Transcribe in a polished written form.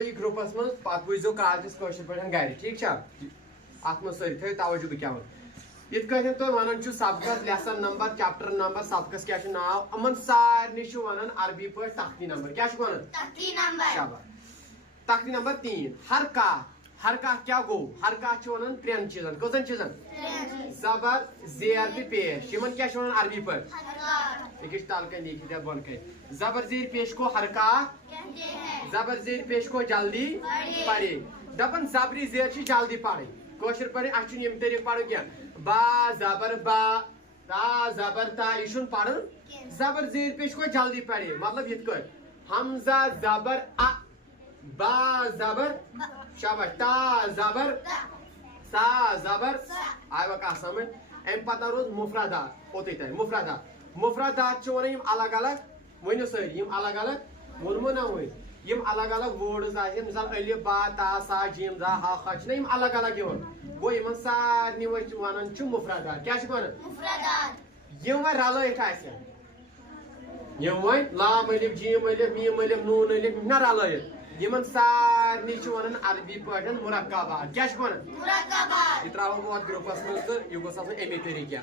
groups मज पत वो कागज पे गर ठीक अत मे सारी थो तवज्जो बह क्या इत तुम वन सबकस लेसन नंबर चैप्टर नंबर सबकस क्या नाव अमन सारे वन अरबी पे तख्ती नंबर क्या तख्ती नंबर 3 हर क्या गो हर वन त्रेन चीजन कजन चीजन जबर जेर तो पेश क्या अरबी पे एक तल कन लिखित बन कन जबर जेर पेश को हर जबर जेर पेश को जल्दी पढ़े दपन जबरी जेर जल्दी पढ़े कशर पे अम तरीक पढ़ क्या बा जबर बा ता जबर ता यह पढ़ जबर जेर पेश को जल्दी पढ़े मतलब ये हमजा जबर अ बा जबर शाबाश ता जबर सा जबर आया कह समझ अम पता रोज मुफरादात ओत मुफरादात वन अलग अलग वनो सारी अलग अलग वोनमो ना वन अलग अलग वर्ड्स मिसाल अलिफ बा ता सा जीम जा हा खा अलग अलग गो इन सारे वन मुफरादात क्या वन वन रलत वन लाम अलिफ जीम अलिफ मीम अलिफ नून अलिफ ना रलत इन सारे वन अरबी पे मुरक्काबात क्या वन यह त्रो बहुत ग्रुपस मज तो यह गोस अमे तरीके